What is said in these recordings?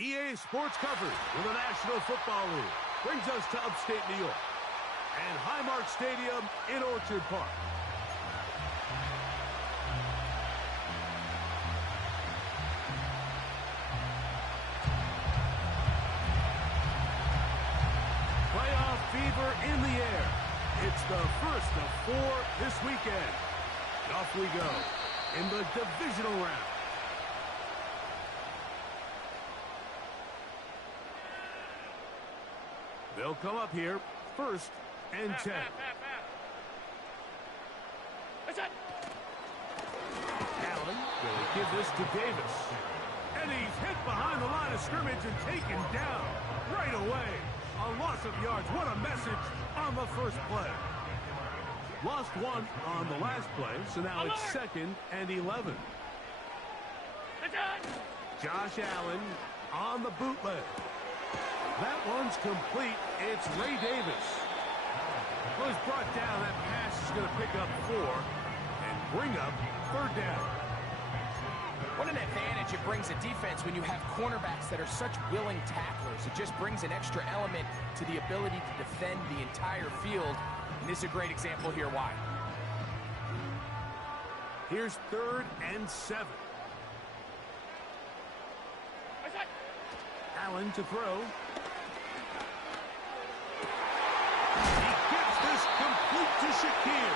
EA Sports coverage with the National Football League brings us to upstate New York and Highmark Stadium in Orchard Park. Playoff fever in the air. It's the first of 4 this weekend. Off we go in the divisional round. They'll come up here, 1st and 10. Allen will give this to Davis. And he's hit behind the line of scrimmage and taken down right away. A loss of yards. What a message on the first play. Lost 1 on the last play, so now it's 2nd and 11. Josh Allen on the bootleg. That one's complete. It's Ray Davis. Well, he's brought down. That pass is going to pick up 4 and bring up 3rd down. What an advantage it brings a defense when you have cornerbacks that are such willing tacklers. It just brings an extra element to the ability to defend the entire field. And this is a great example here why. Here's 3rd and 7. Allen to throw. He gets this complete to Shakir.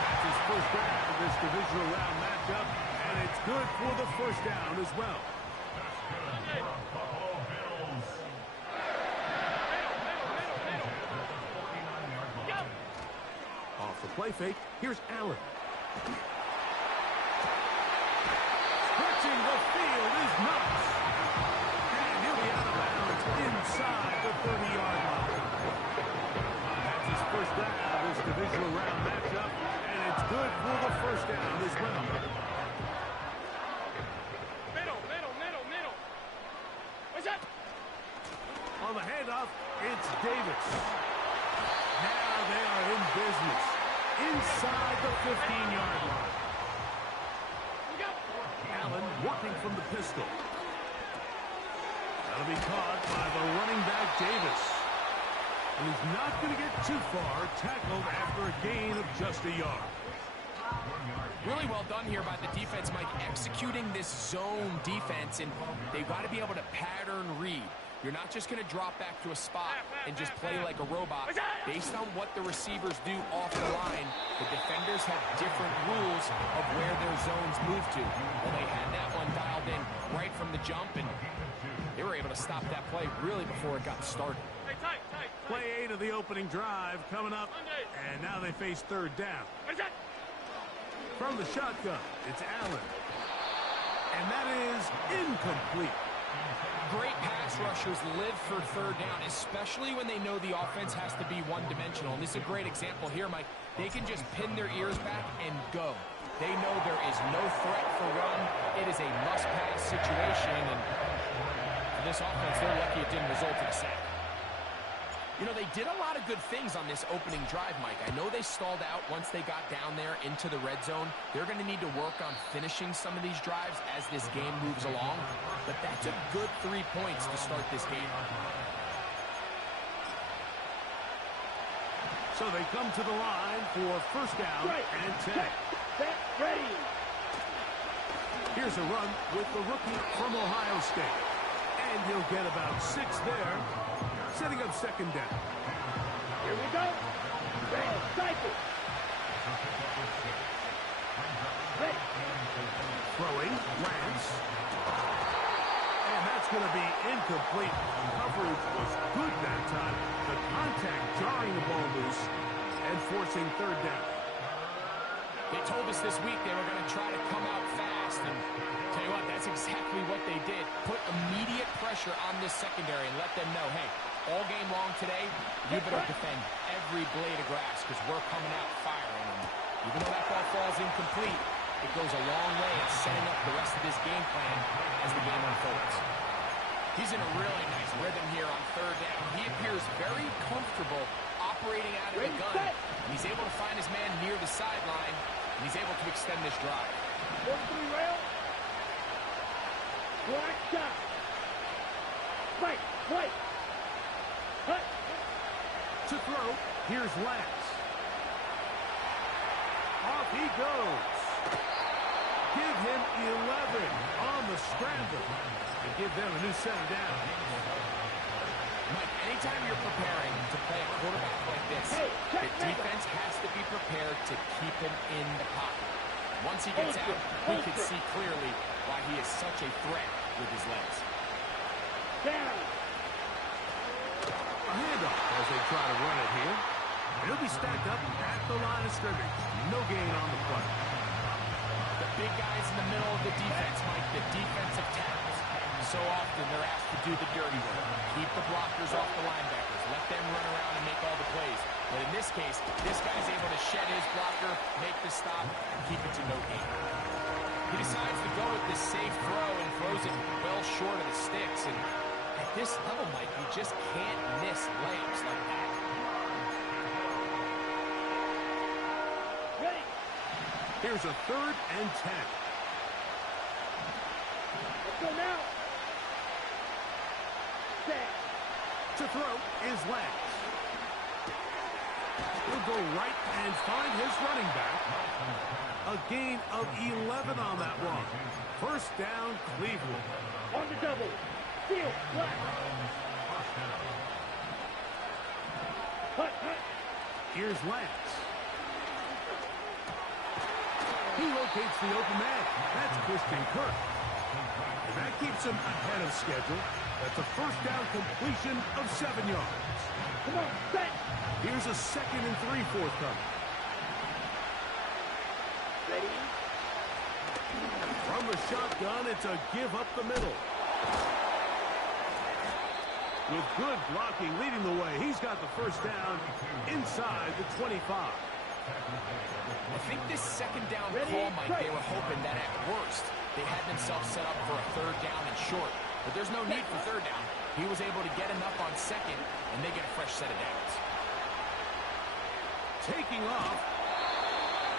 That's his first down of this divisional round matchup, and it's good for the first down as well. Off the play fake, here's Allen. Stretching the field is Knox. And he'll be out of bounds inside the 30-yard line. That's his first down of this divisional round matchup, and it's good for the first down as well. Middle. What's that? On the handoff, it's Davis. Now they are in business inside the 15-yard line. Allen working from the pistol. That'll be caught by the running back Davis. And he's not going to get too far, tackled after a gain of just a yard. Really well done here by the defense, Mike, executing this zone defense, and they've got to be able to pattern read. You're not just going to drop back to a spot and just play like a robot. Based on what the receivers do off the line, the defenders have different rules of where their zones move to. Well, they had that one dialed in right from the jump, and they were able to stop that play really before it got started. Play 8 of the opening drive coming up, and now they face 3rd down. From the shotgun, it's Allen. And that is incomplete. Great pass rushers live for 3rd down, especially when they know the offense has to be one-dimensional. And this is a great example here, Mike. They can just pin their ears back and go. They know there is no threat for run. It is a must-pass situation, and for this offense, they're lucky it didn't result in a sack. You know, they did a lot of good things on this opening drive, Mike. I know they stalled out once they got down there into the red zone. They're going to need to work on finishing some of these drives as this game moves along. But that's a good 3 points to start this game. So they come to the line for first down and 10. Ready. Here's a run with the rookie from Ohio State. And he'll get about 6 there, setting up 2nd down. Here we go. Ready. Cycle. Ready. Throwing, Lance. And that's going to be incomplete. Coverage was good that time. The contact jarring the ball loose and forcing 3rd down. They told us this week they were going to try to come out fast, and tell you what, that's exactly what they did. Put immediate pressure on this secondary and let them know, hey, all game long today, you better defend every blade of grass because we're coming out firing. And even though that ball falls incomplete, it goes a long way in setting up the rest of this game plan as the game unfolds. He's in a really nice rhythm here on 3rd down. He appears very comfortable operating out of the gun. And he's able to find his man near the sideline, and he's able to extend this drive. 1-3 rail. Black shot. Fight. Fight. Cut. To throw, here's Lance. Off he goes. Give him 11 on the scramble and give them a new set of downs. Mike, anytime you're preparing to play a quarterback like this, the defense has to be prepared to keep him in the pocket. Once he gets out, we can see clearly why he is such a threat with his legs. Down. A handoff as they try to run it here. He'll be stacked up at the line of scrimmage. No gain on the play. The big guys in the middle of the defense, Mike, the defensive tackles. So often they're asked to do the dirty work. Keep the blockers off the linebackers. Let them run around and make all the plays. But in this case, this guy's able to shed his blocker, make the stop, and keep it to no gain. He decides to go with this safe throw and throws it well short of the sticks. And at this level, Mike, you just can't miss layups like that. Ready. Here's a 3rd and 10. Let's go now. Set. To throw is Lance. He'll go right and find his running back. A gain of 11 on that one. First down, Cleveland. On the double. Field. Flat. Cut. Cut. Here's Lance. He locates the open man. That's Christian Kirk. And that keeps him ahead of schedule. That's a first down completion of 7 yards. Come on. Set. Here's a 2nd and 3 forthcoming. Ready. From the shotgun, it's a give up the middle. With good blocking leading the way, he's got the first down inside the 25. I think this 2nd down call, Mike, they were hoping that at worst they had themselves set up for a 3rd down and short. But there's no need for 3rd down. He was able to get enough on 2nd, and they get a fresh set of downs. Taking off.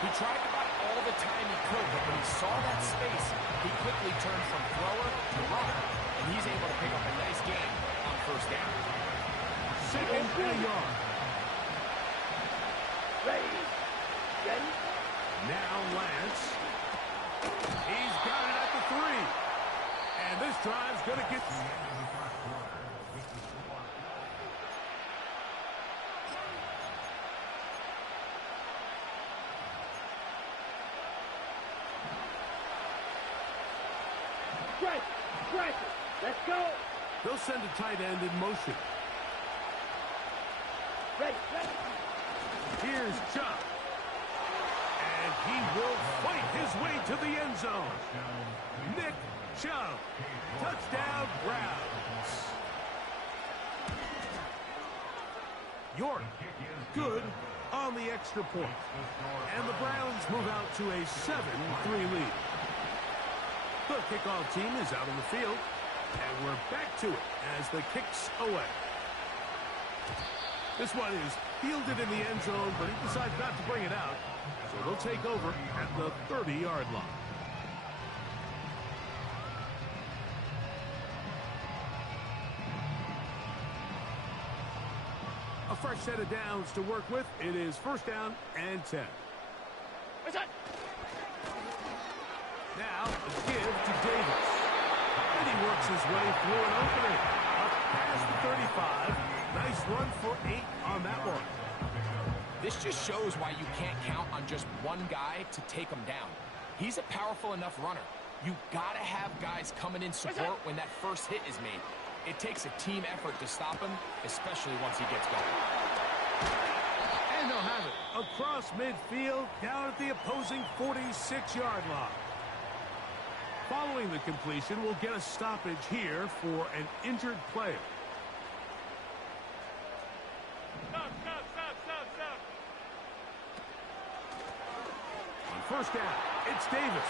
He tried about all the time he could, but when he saw that space, he quickly turned from thrower to runner, and he's able to pick up a nice gain on 1st down. 2nd and a yard. Ready. Ready. Now Lance. He's got it at the 3. And this drive's going to get... Strike. Strike. Let's go. They'll send a tight end in motion. Ready. Ready. Here's Chuck. And he will fight his way to the end zone. Nick Chubb. Touchdown, Browns. York, good on the extra point. And the Browns move out to a 7-3 lead. The kickoff team is out on the field. And we're back to it as the kick's away. This one is fielded in the end zone, but he decides not to bring it out. So they'll take over at the 30-yard line. A fresh set of downs to work with. It is 1st down and 10. Now, a give to Davis. And he works his way through an opening. Up past the 35. Nice run for 8 on that one. This just shows why you can't count on just one guy to take him down. He's a powerful enough runner. You gotta have guys coming in support when that first hit is made. It takes a team effort to stop him, especially once he gets going. And they'll have it across midfield, down at the opposing 46-yard line. Following the completion, we'll get a stoppage here for an injured player. On 1st down, it's Davis.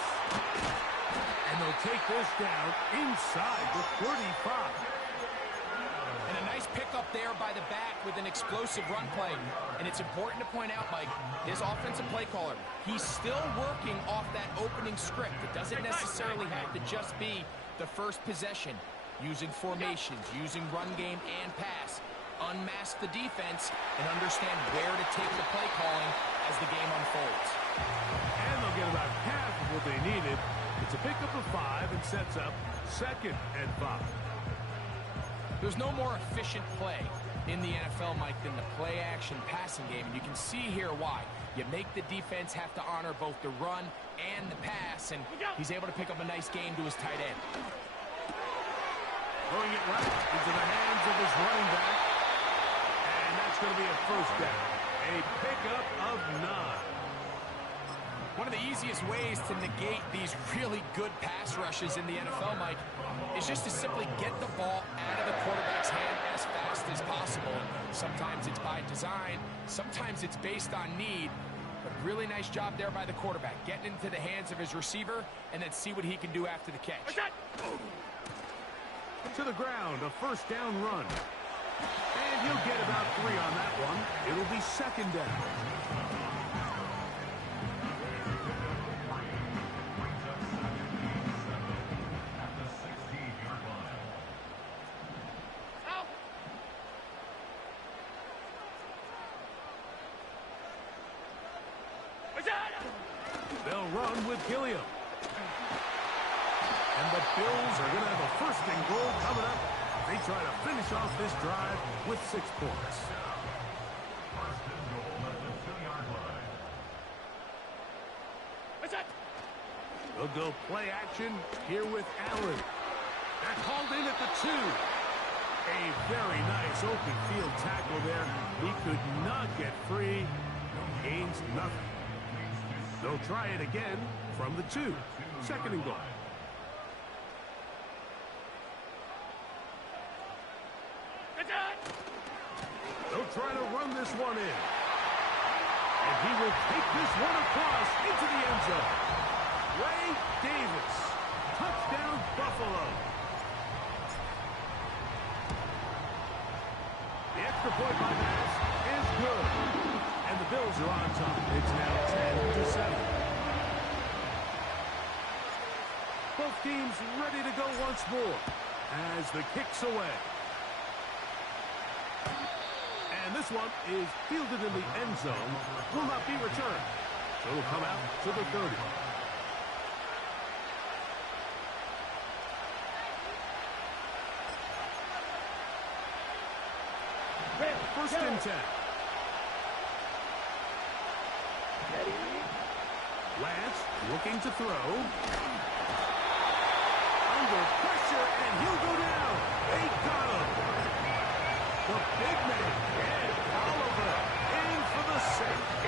And they'll take this down inside the 35. And a nice pickup there by the back with an explosive run play. And it's important to point out, Mike, this offensive play caller, he's still working off that opening script. It doesn't necessarily have to just be the first possession. using formations, using run game and pass. Unmask the defense and understand where to take the play calling as the game unfolds. And they'll get about half of what they needed. It's a pickup of 5 and sets up 2nd and 5. There's no more efficient play in the NFL, Mike, than the play-action passing game. And you can see here why. You make the defense have to honor both the run and the pass, and he's able to pick up a nice game to his tight end. Throwing it right into the hands of his running back. And that's going to be a first down. A pickup of 9. One of the easiest ways to negate these really good pass rushes in the NFL, Mike, is just to simply get the ball out of the quarterback's hand as fast as possible. Sometimes it's by design, sometimes it's based on need, but really nice job there by the quarterback, getting into the hands of his receiver and then see what he can do after the catch. To the ground, a first down run. And he'll get about 3 on that one. It'll be 2nd down. They'll run with Gilliam. And the Bills are going to have a 1st and goal coming up. They try to finish off this drive with 6 points. They'll go play action here with Allen. They're called in at the 2. A very nice open field tackle there. He could not get free. Gains nothing. They'll try it again from the 2. 2nd and goal. They'll try to run this one in. And he will take this one across into the end zone. Ray Davis. Touchdown, Buffalo. The extra point by Mass is good. And the Bills are on top. It's now 10-7. Both teams ready to go once more as the kick's away. And this one is fielded in the end zone. Will not be returned. So it'll come out to the 30. First and 10. Lance looking to throw. Under pressure, and he'll go down. They got him. The big man, Ed Oliver, in for the sack.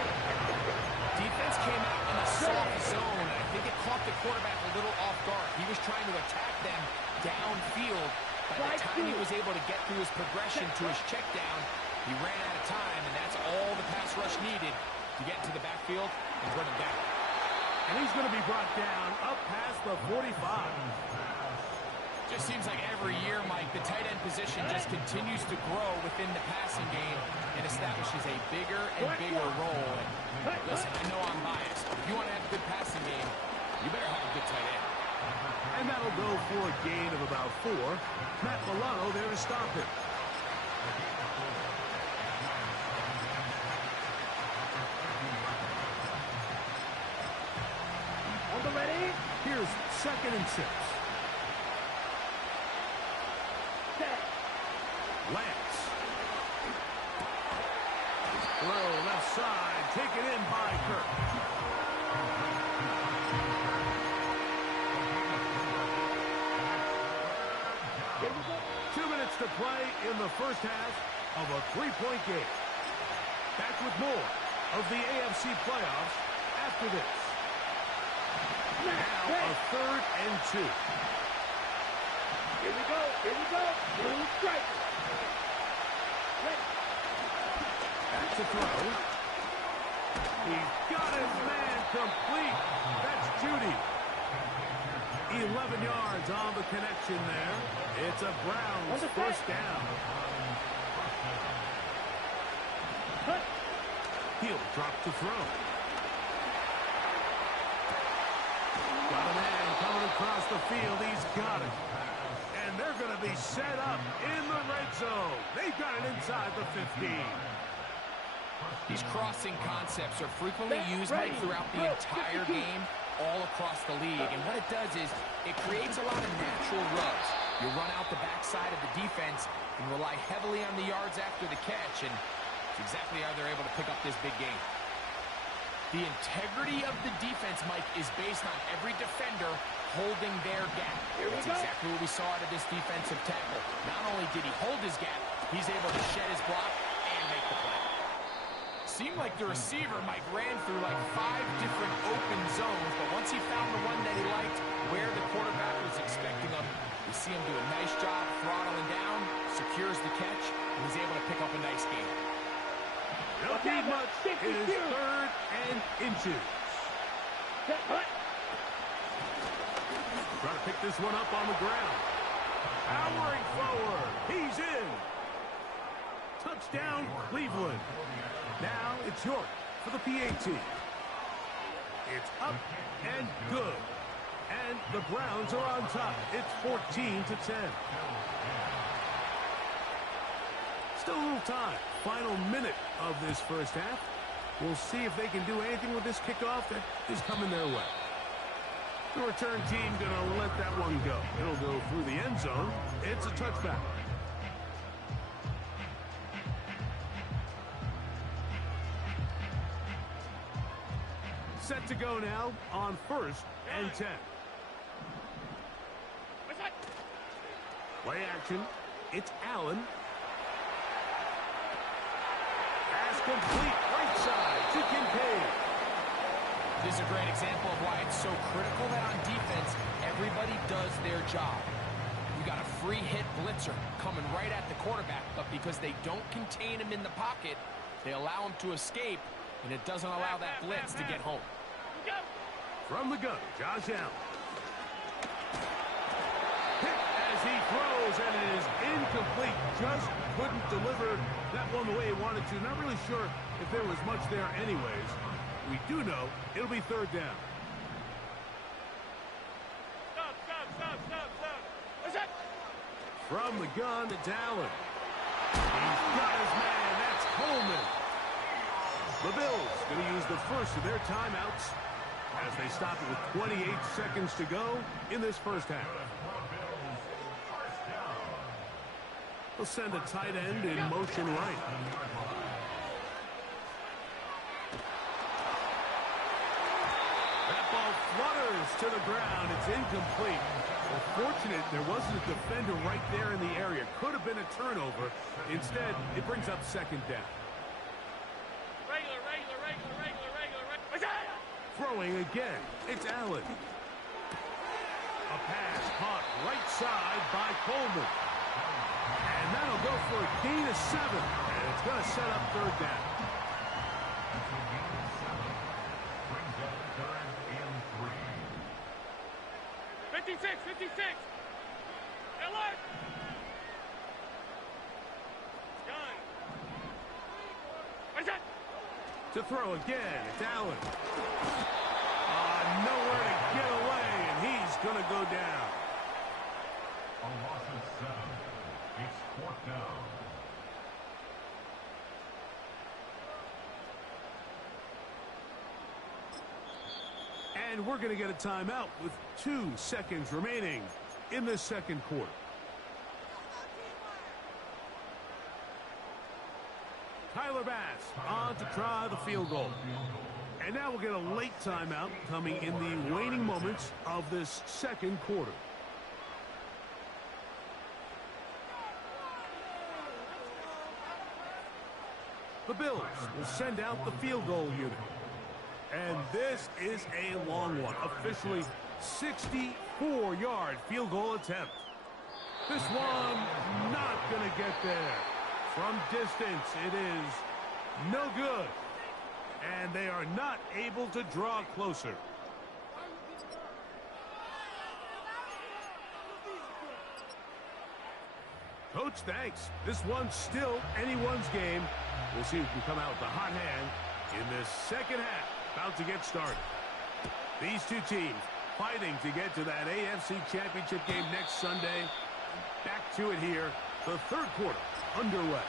Defense came out in a soft zone, and I think it caught the quarterback a little off guard. He was trying to attack them downfield. By the time he was able to get through his progression to his check down, he ran out of time, and that's all the pass rush needed to get into the backfield and put him down. And he's going to be brought down up past the 45. Just seems like every year, Mike, the tight end position just continues to grow within the passing game and establishes a bigger and bigger role. And listen, I know I'm biased. If you want to have a good passing game, you better have a good tight end. And that'll go for a gain of about 4. Matt Milano there to stop him. Ready? Here's 2nd and 6. Lance. Throw left side, taken in by Kirk. Here we go. 2 minutes to play in the first half of a 3-point game. Back with more of the AFC playoffs after this. Now a 3rd and 2. Here we go. Here we go. Blue strike. Back to throw. He's got his man complete. That's Judy. 11 yards on the connection there. It's a Browns first down. He'll drop to throw. Got a man coming across the field. He's got it. And they're going to be set up in the red zone. They've got it inside the 15. These crossing concepts are frequently used throughout the entire game, all across the league. And what it does is it creates a lot of natural rubs. You run out the backside of the defense and rely heavily on the yards after the catch, and it's exactly how they're able to pick up this big game. The integrity of the defense, Mike, is based on every defender holding their gap. That's exactly what we saw out of this defensive tackle. Not only did he hold his gap, he's able to shed his block and make the play. Seemed like the receiver, Mike, ran through like 5 different open zones, but once he found the one that he liked, where the quarterback was expecting him, we see him do a nice job throttling down, secures the catch, and he's able to pick up a nice gain. Don't need much. It is 3rd and inches. Trying to pick this one up on the ground. Powering forward. He's in. Touchdown, Cleveland. Now it's York for the PAT. It's up and good. And the Browns are on top. It's 14-10. Still a little time. Final minute of this first half. We'll see if they can do anything with this kickoff that is coming their way. The return team going to let that one go. It'll go through the end zone. It's a touchback. Set to go now on 1st and 10. Play action. It's Allen. Pass complete. Right side to Kincaid. This is a great example of why it's so critical that on defense, everybody does their job. You got a free hit blitzer coming right at the quarterback, but because they don't contain him in the pocket, they allow him to escape, and it doesn't allow that blitz to get home. From the gun, Josh Allen. Hit as he throws, and it is incomplete. Just couldn't deliver that one the way he wanted to. Not really sure if there was much there anyways. We do know it'll be 3rd down. Stop. From the gun, it's Allen. He's got his man. That's Coleman. The Bills going to use the first of their timeouts as they stop it with 28 seconds to go in this first half. They'll send a tight end in motion right. That ball flutters to the ground. It's incomplete. Well, fortunate there wasn't a defender right there in the area. Could have been a turnover. Instead, it brings up 2nd down. Regular. Throwing again, it's Allen. A pass caught right side by Coleman. And that'll go for a gain of 7. And it's going to set up 3rd down. Alert! Gun. What's that? To throw again, it's Allen. Nowhere to get away, and he's going to go down. A loss of 7. It's 4th down. And we're going to get a timeout with 2 seconds remaining in the 2nd quarter. Tyler Bass on to try the field goal. And now we'll get a late timeout coming in the waning moments of this 2nd quarter. The Bills will send out the field goal unit. And this is a long one. Officially 64-yard field goal attempt. This one not going to get there. From distance, it is no good. And they are not able to draw closer. Coach, thanks. This one's still anyone's game. We'll see who can come out with the hot hand in this 2nd half. About to get started. These two teams fighting to get to that AFC Championship game next Sunday. Back to it here. The third quarter underway.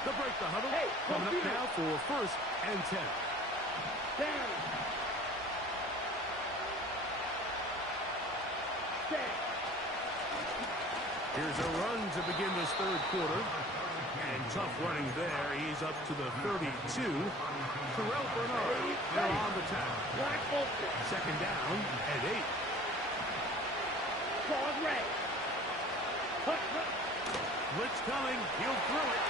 To break the huddle. Hey, coming up now for 1st and 10. Down. Set. Here's a run to begin this third quarter. And tough running there. He's up to the 32. Terrell Bernard there on the tackle. Black Bolton. Second down and 8. Claws red. Hut, hut. Blitz coming. He'll throw it.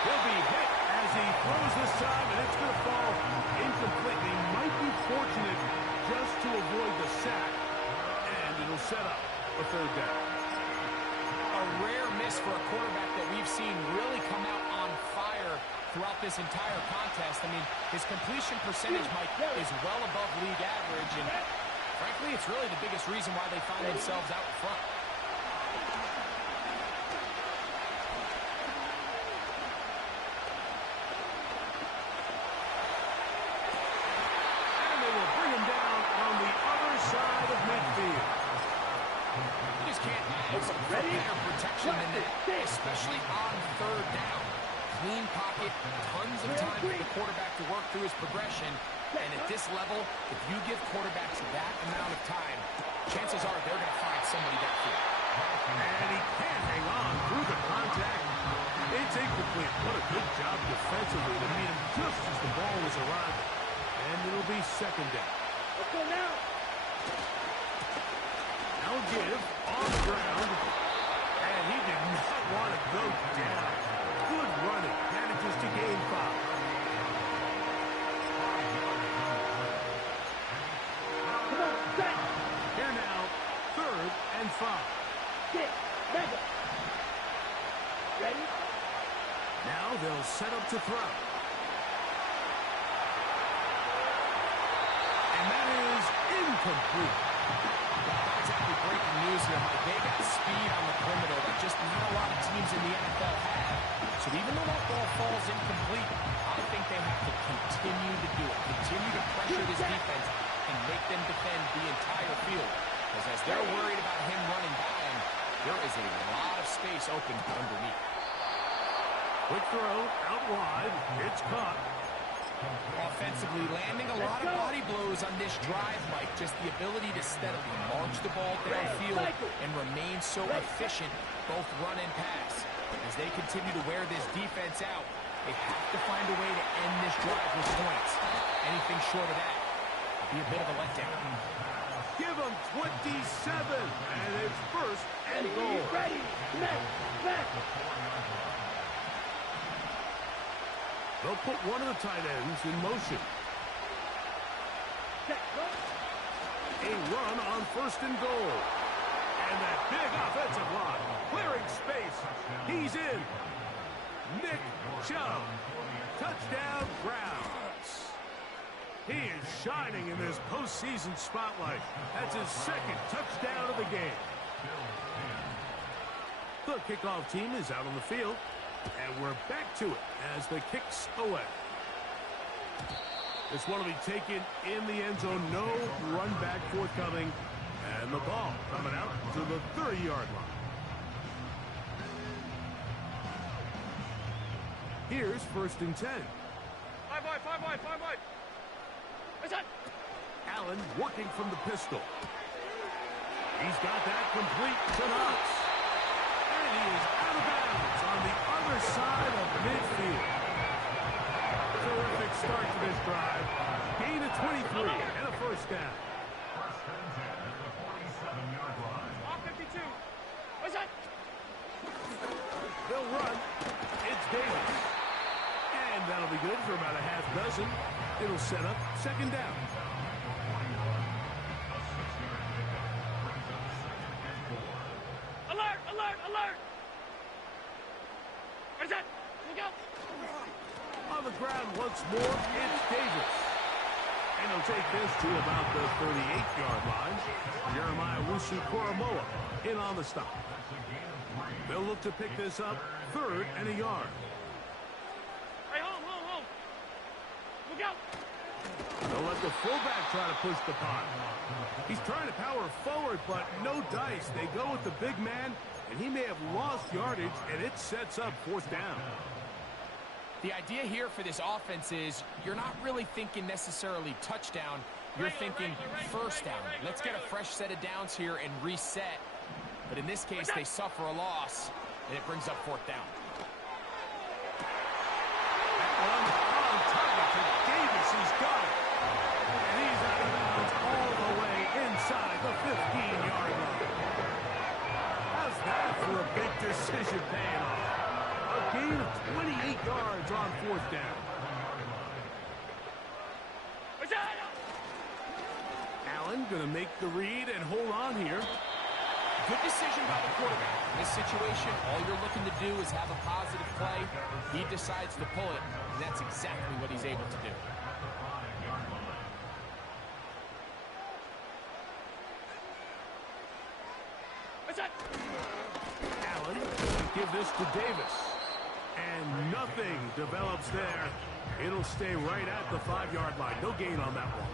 He'll be hit as he throws this time, and it's going to fall incomplete. He might be fortunate just to avoid the sack, and it'll set up a third down. A rare miss for a quarterback that we've seen really come out on fire throughout this entire contest. I mean, his completion percentage, Mike, is well above league average, and frankly, it's really the biggest reason why they find themselves out front. And they will bring him down on the other side of midfield. You just can't ask for better protection than that, especially on third down. Clean pocket, tons of time for the quarterback to work through his progression. And at this level, if you give quarterbacks that amount of time, chances are they're going to find somebody downfield. And he can't hang on through the contact. It's incomplete. What a good job defensively to meet him just as the ball was arriving. And it'll be second down. Let's go now. Now give on the ground. And he did not want to go down. Good running. Manages to gain 5. Come on, set. Here now, 3rd and 5. Sit. Mega. Ready? Now they'll set up to throw. And that is incomplete. Exactly, breaking news here, Mike. They got speed on the perimeter that just not a lot of teams in the NFL have. So even though that ball falls incomplete, I think they have to continue to do it. Continue to pressure this defense and make them defend the entire field. Because as they're worried about him running by him, there is a lot of space open underneath. Quick throw, out wide. It's caught. Offensively, landing a lot of body blows on this drive, Mike. Just the ability to steadily march the ball downfield and remain so efficient, both run and pass. As they continue to wear this defense out, they have to find a way to end this drive with points. Anything short of that would be a bit of a letdown. Give them 27, and it's 1st and goal. Ready. Net. Net. They'll put one of the tight ends in motion. Set. Go. A run on 1st and goal. And that big offensive line clearing space. He's in. Nick Chubb. Touchdown Browns. He is shining in this postseason spotlight. That's his 2nd touchdown of the game. The kickoff team is out on the field. And we're back to it as the kick's away. This one will be taken in the end zone. No run back forthcoming. And the ball coming out to the 30-yard line. Here's 1st and 10. 5 wide, 5 wide, 5 wide. What's that? Allen working from the pistol. He's got that complete to Knox. And he is out of bounds on the other side of midfield. Terrific start to this drive. Gain of 23 and a 1st down. 1st and 10 at the 47-yard line. Off 52. What's that? They'll run. It's Davis. And that'll be good for about a half dozen. It'll set up 2nd down. Alert! Alert! Alert! What's that? Look out! On the ground once more, it's Davis. And he'll take this to about the 38-yard line. Jeremiah Wusu-Koromoa in on the stop. They'll look to pick this up 3rd and a yard. Hey, home, home, home! Look out! No They'll let the fullback try to push the punt. He's trying to power forward, but no dice. They go with the big man, and he may have lost yardage, and it sets up fourth down. The idea here for this offense is you're not really thinking necessarily touchdown. You're thinking first down. Let's get a fresh set of downs here and reset. But in this case, they suffer a loss, and it brings up fourth down. On target to Davis. He's got it. And he's out of bounds all the way inside the 15-yard line. How's that for a big decision paying off? A gain of 28 yards on fourth down. Allen going to make the read and hold on here. Good decision by the quarterback. In this situation, all you're looking to do is have a positive play. He decides to pull it, and that's exactly what he's able to do. Allen will give this to Davis. And nothing develops there. It'll stay right at the 5-yard line. No gain on that one.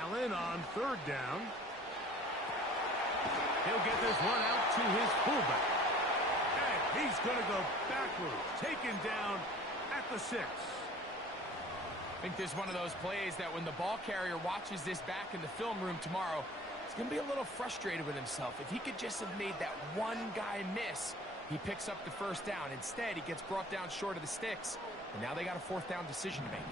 Allen on third down. He'll get this one out to his fullback. And he's going to go backwards. Taken down at the 6. I think this is one of those plays that when the ball carrier watches this back in the film room tomorrow, he's going to be a little frustrated with himself. If he could just have made that one guy miss, he picks up the first down. Instead, he gets brought down short of the sticks, and now they got a fourth down decision to make.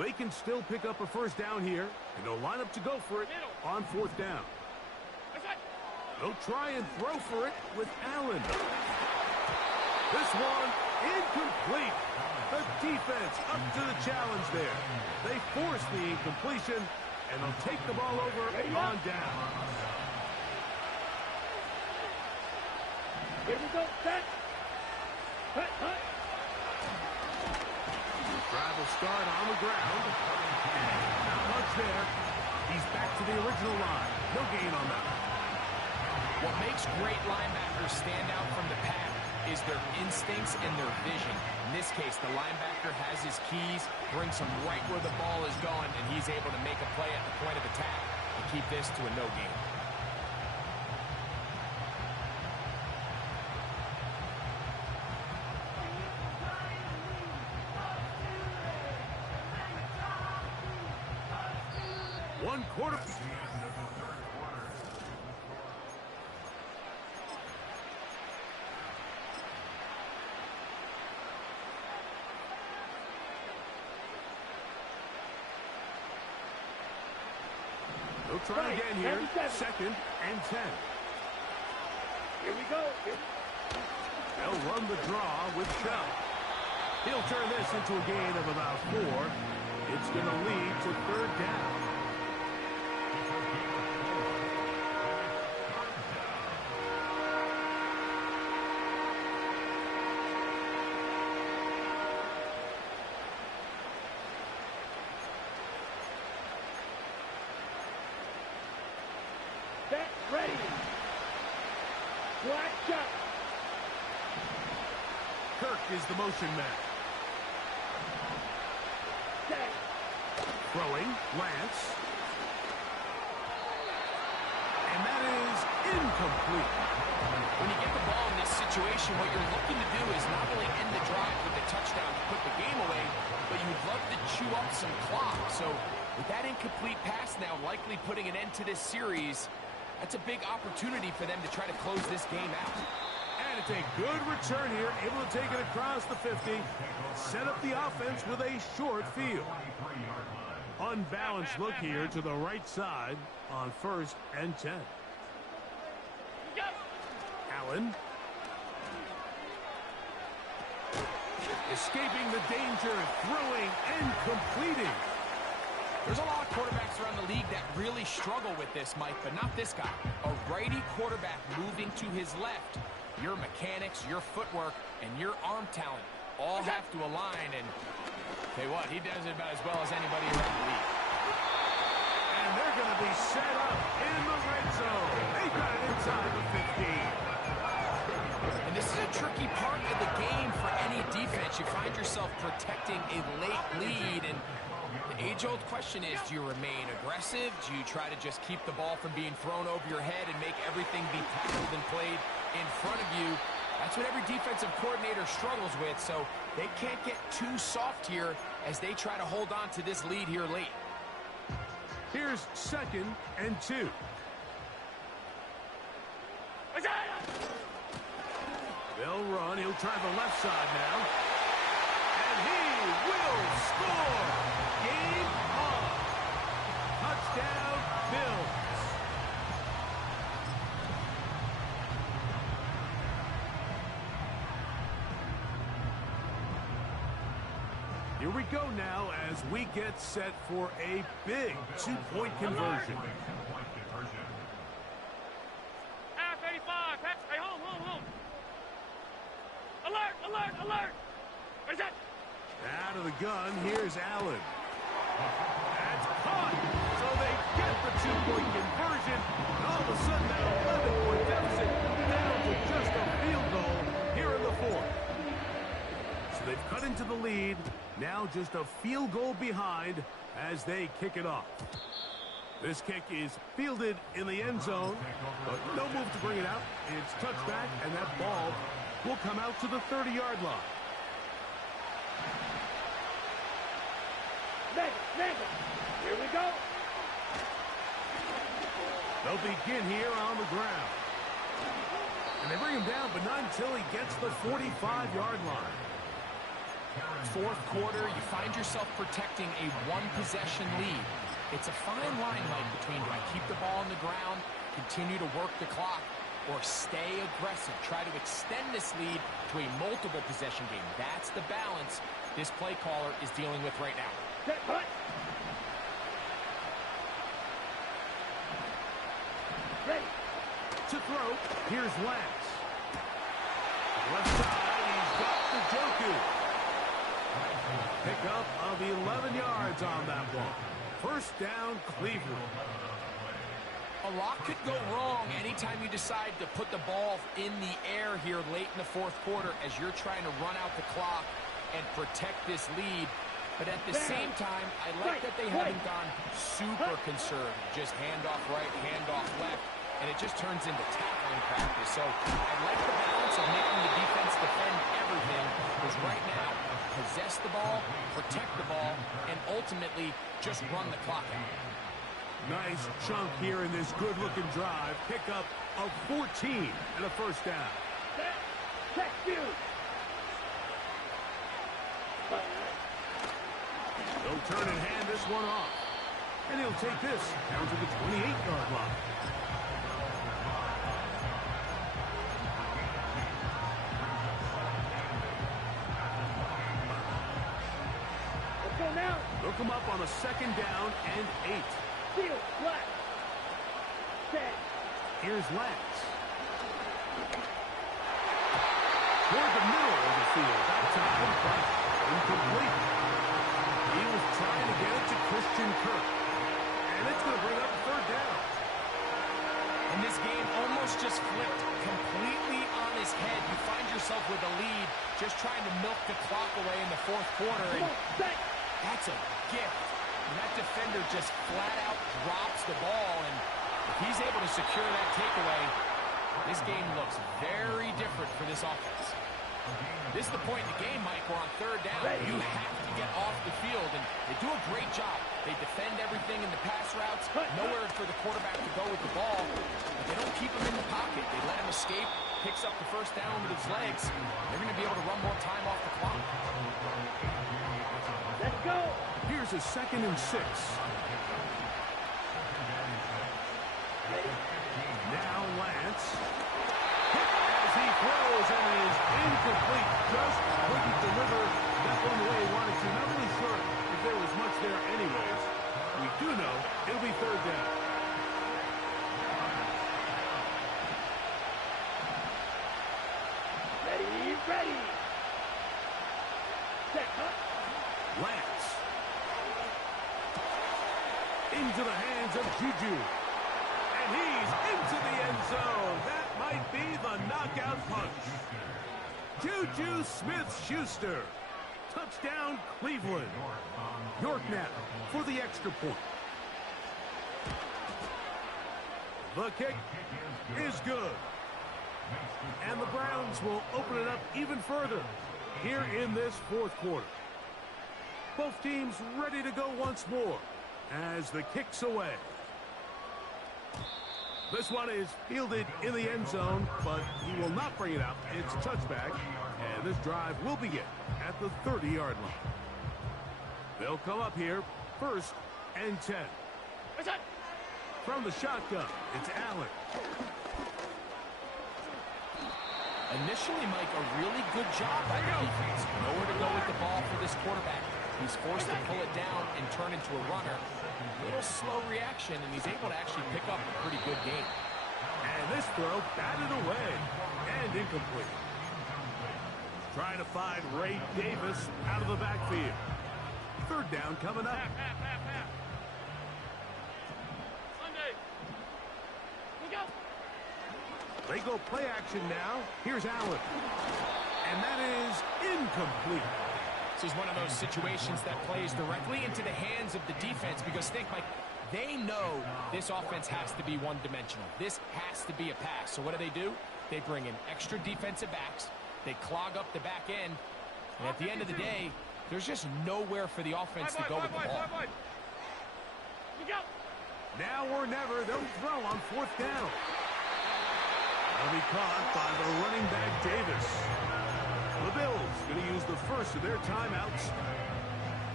They can still pick up a first down here, and they'll line up to go for it on fourth down. They'll try and throw for it with Allen. This one incomplete. The defense up to the challenge there. They force the incompletion, and they'll take the ball over on down. Here we go, set. Hut, hut. Drive will start on the ground. Not much there. He's back to the original line. No gain on that. What makes great linebackers stand out from the pack is their instincts and their vision. In this case, the linebacker has his keys, brings him right where the ball is going, and he's able to make a play at the point of attack and keep this to a no gain. One quarter. They'll try again here. 2nd and 10. Here we go. They'll run the draw with Chubb. He'll turn this into a gain of about 4. It's going to lead to third down. Set, ready. Black shot. Kirk is the motion man. Set. Throwing, Lance. And that is incomplete. When you get the ball in this situation, what you're looking to do is not only end the drive with a touchdown to put the game away, but you'd love to chew up some clock. So with that incomplete pass now likely putting an end to this series, that's a big opportunity for them to try to close this game out. And it's a good return here, able to take it across the 50, set up the offense with a short field. Unbalanced look here to the right side on 1st and 10. Allen. Escaping the danger, throwing and completing. There's a lot of quarterbacks around the league that really struggle with this, Mike, but not this guy. A righty quarterback moving to his left. Your mechanics, your footwork, and your arm talent all have to align, and tell you what, he does it about as well as anybody around the league. And they're going to be set up in the red zone. They got it inside the 15. And this is a tricky part of the you find yourself protecting a late lead, and the age-old question is, do you remain aggressive? Do you try to just keep the ball from being thrown over your head and make everything be tackled and played in front of you? That's what every defensive coordinator struggles with, so they can't get too soft here as they try to hold on to this lead here late. Here's 2nd and 2. They'll run. He'll try the left side now. And he will score. Game on. Touchdown, Bills. Here we go now as we get set for a big 2-point conversion. Out of the gun, here's Allen. That's caught. So they get the 2-point conversion. And all of a sudden, that 11-point deficit down to just a field goal here in the 4th. So they've cut into the lead. Now just a field goal behind as they kick it off. This kick is fielded in the end zone, but no move to bring it out. It's touched back, and that ball will come out to the 30-yard line. Here we go. They'll begin here on the ground. And they bring him down, but not until he gets the 45-yard line. 4th quarter, you find yourself protecting a 1-possession lead. It's a fine line, Mike, between do I keep the ball on the ground, continue to work the clock, or stay aggressive, try to extend this lead to a multiple possession game. That's the balance this play caller is dealing with right now. Set, punt. Ready. To throw, here's Lance. Left side, he's got the Joku. Pickup of 11 yards on that one. First down, Cleveland. A lot could go wrong anytime you decide to put the ball in the air here late in the 4th quarter as you're trying to run out the clock and protect this lead. But at the same time, I like that they haven't gone super conservative. Just handoff right, handoff left, and it just turns into tackling practice. So I like the balance of making the defense defend everything, because right now, possess the ball, protect the ball, and ultimately just run the clock out. Nice chunk here in this good-looking drive. Pickup of 14 and a first down. Check you. They'll turn and hand this one off. And he'll take this down to the 28-yard line. Let's go now. They'll come up on a 2nd down and 8. Field, flat. Set. Here's Lance. Toward the middle of the field. That time, but incomplete. He was trying to get it to Christian Kirk. And it's going to bring up 3rd down. And this game almost just flipped completely on his head. You find yourself with a lead, just trying to milk the clock away in the 4th quarter. And that's a gift. And that defender just flat out drops the ball. And if he's able to secure that takeaway, this game looks very different for this offense. This is the point in the game, Mike, where on 3rd down, you have to get off the field. And they do a great job. They defend everything in the pass routes. Nowhere for the quarterback to go with the ball. But they don't keep him in the pocket. They let him escape, picks up the first down with his legs. They're going to be able to run more time off the clock. Let's go. Here's a 2nd and 6. Now Lance. Hit as he throws and is incomplete. Just couldn't deliver that one the way he wanted to. Not really sure if there was much there anyways. We do know it'll be 3rd down. Ready. Set, huh? Lance. Into the hands of Juju. And he's into the end zone. That might be the knockout punch. Juju Smith-Schuster Touchdown, Cleveland. York now for the extra point. The kick is good. And the Browns will open it up even further here in this fourth quarter. Both teams ready to go once more as the kick's away. This one is fielded in the end zone, but he will not bring it out. It's a touchback, and this drive will begin at the 30-yard line. They'll come up here, 1st and 10. From the shotgun, it's Allen. Initially, Mike, a really good job by the defense. Nowhere to go with the ball for this quarterback. He's forced to pull it down and turn into a runner. A little slow reaction, and he's able to actually pick up a pretty good game. And this throw batted away and incomplete. Trying to find Ray Davis out of the backfield. 3rd down coming up. They go play action now. Here's Allen. And that is incomplete. This is one of those situations that plays directly into the hands of the defense because think, Mike, they know this offense has to be one-dimensional. This has to be a pass. So what do? They bring in extra defensive backs. They clog up the back end. And at the end of the day, there's just nowhere for the offense to go with the ball. Now or never, they'll throw on 4th down. They'll be caught by the running back, Davis. The Bills going to use the first of their timeouts.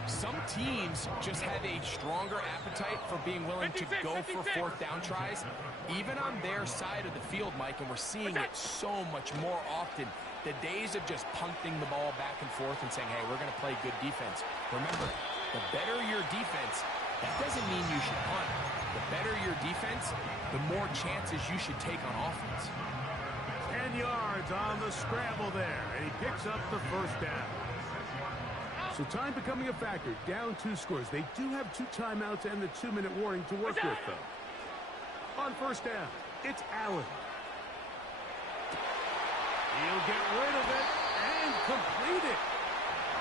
Some teams just have a stronger appetite for being willing to go for 4th down tries, even on their side of the field, Mike, and we're seeing it so much more often. The days of just punting the ball back and forth and saying, hey, we're going to play good defense. Remember, the better your defense, that doesn't mean you should punt. The better your defense, the more chances you should take on offense. 10 yards on the scramble there, and he picks up the 1st down. So time becoming a factor, down 2 scores. They do have 2 timeouts and the 2-minute warning to work with, though. On 1st down, it's Allen. He'll get rid of it and complete it.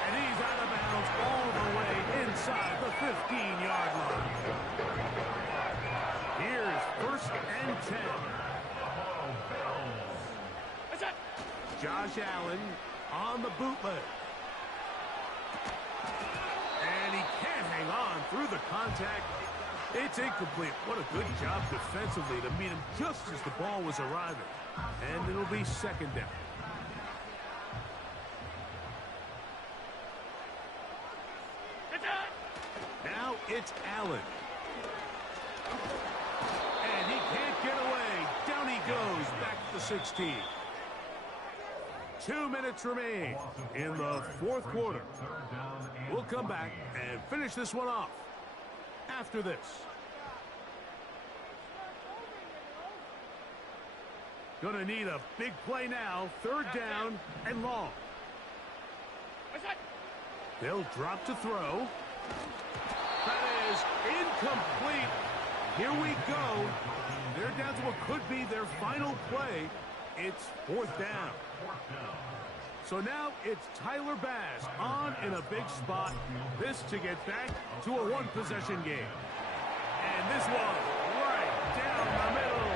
And he's out of bounds all the way inside the 15-yard line. Here's 1st and 10. Josh Allen on the bootleg. And he can't hang on through the contact. It's incomplete. What a good job defensively to meet him just as the ball was arriving. And it'll be 2nd down. Now it's Allen. And he can't get away. Down he goes back to the 16. 2 minutes remain in the 4th quarter. We'll come back and finish this one off after this. Gonna need a big play now. 3rd down and long. They'll drop to throw. That is incomplete. Here we go. They're down to what could be their final play. It's 4th down. So now it's Tyler Bass on in a big spot. This to get back to a 1-possession game. And this one right down the middle.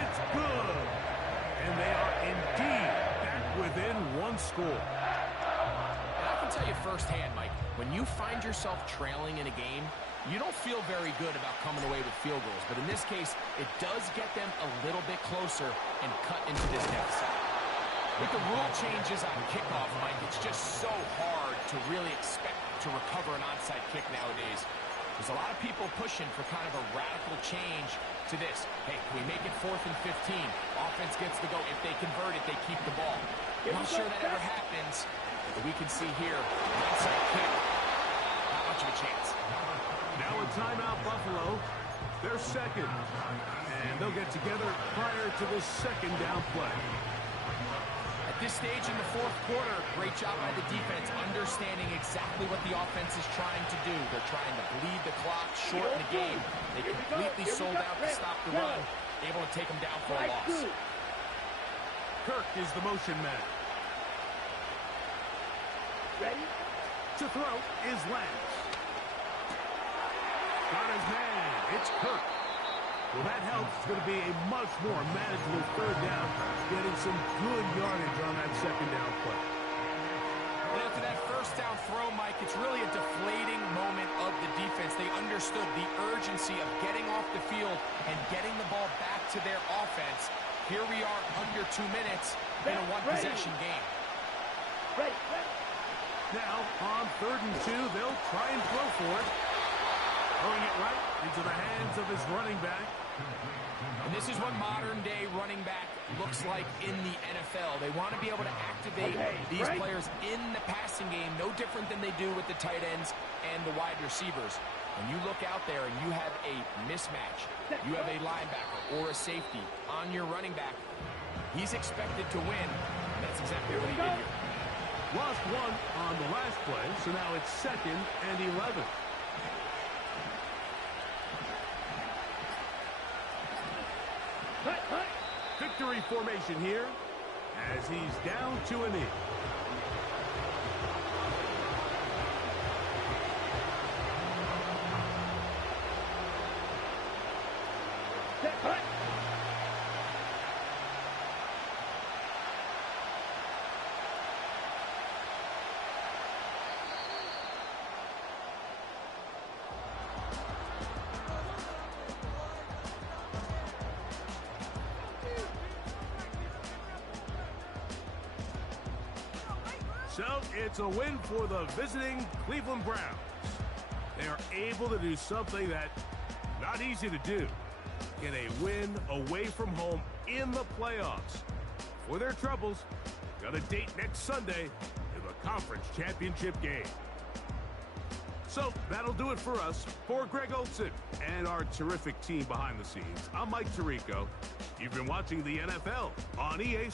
It's good. And they are indeed back within 1 score. And I can tell you firsthand, Mike, when you find yourself trailing in a game, you don't feel very good about coming away with field goals. But in this case, it does get them a little bit closer and cut into this deficit. With the rule changes on kickoff, Mike, it's just so hard to really expect to recover an onside kick nowadays. There's a lot of people pushing for kind of a radical change to this. Hey, can we make it 4th and 15? Offense gets to go. If they convert it, they keep the ball. I'm not sure that ever happens, but we can see here, an onside kick, not much of a chance. Now a timeout, Buffalo. They're 2nd. And they'll get together prior to the 2nd down play. At this stage in the 4th quarter, great job by the defense, understanding exactly what the offense is trying to do. They're trying to bleed the clock, shorten the game. They completely sold out to stop the run, able to take them down for a loss. Kirk is the motion man. Ready? To throw is Lance. Got his man. It's Kirk. Well, that helps. It's going to be a much more manageable third down, getting some good yardage on that second down play. And after that first down throw, Mike, it's really a deflating moment of the defense. They understood the urgency of getting off the field and getting the ball back to their offense. Here we are under 2 minutes in a one-possession game. Ready. Now, on 3rd and 2, they'll try and throw for it. Throwing it right into the hands of his running back. And this is what modern-day running back looks like in the NFL. They want to be able to activate these players in the passing game, no different than they do with the tight ends and the wide receivers. When you look out there and you have a mismatch, you have a linebacker or a safety on your running back, he's expected to win. And that's exactly what he did here. Lost one on the last play, so now it's 2nd and 11. Victory formation here as he's down to a knee. So it's a win for the visiting Cleveland Browns. They are able to do something that not easy to do. Get a win away from home in the playoffs. For their troubles, got a date next Sunday in the conference championship game. So that'll do it for us. For Greg Olson and our terrific team behind the scenes, I'm Mike Tirico. You've been watching the NFL on EA